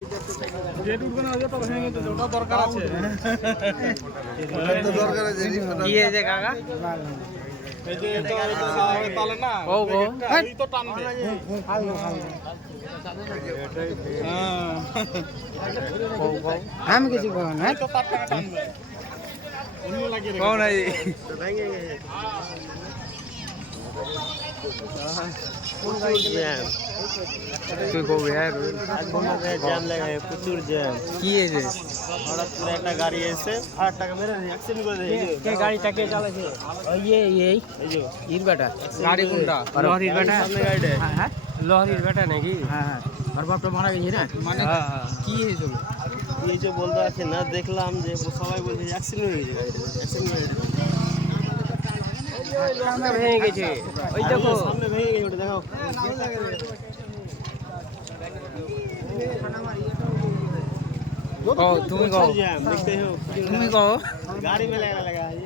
Gate উঠবে না তো ভেঙে গেছে ওটা দরকার আছে তো দরকার আছে কি হয়েছে কাকা? এই যে এটা তালে না ও ও এই তো টানবে আমি কিছু কই না এই তো তার টাকা টানবে অন্য লাগিয়ে রেখে কোন আই ভেঙে গেছে তুই কবে यार জ্যাম লাগায় প্রচুর জ্যাম কি হয়েছে? হঠাৎ করে একটা গাড়ি এসে 8 টাকা মেরে অ্যাক্সিডেন্ট করে দিয়েছে কে গাড়িটা কে চালাছে? ওই এই এই যে ইর বেটা গাড়ি কোনটা? লহরির বেটা সামনে গাড়িটা হ্যাঁ লহরির বেটা নাকি? হ্যাঁ আর বাপটা মারা গেছে না মানে কি হয়েছিল? এই যে বলতে আছে না দেখলাম যে সবাই বলছে অ্যাক্সিডেন্ট হয়ে গেছে গাড়িটা অ্যাক্সিডেন্ট হয়ে গেছে সামনে ভেঙে গেছে ওই দেখো সামনে ভেঙে গেছে ওটা দেখো ও তুমি কও জ্যাম দেখতে हो তুমি কও गाड़ी में लगा है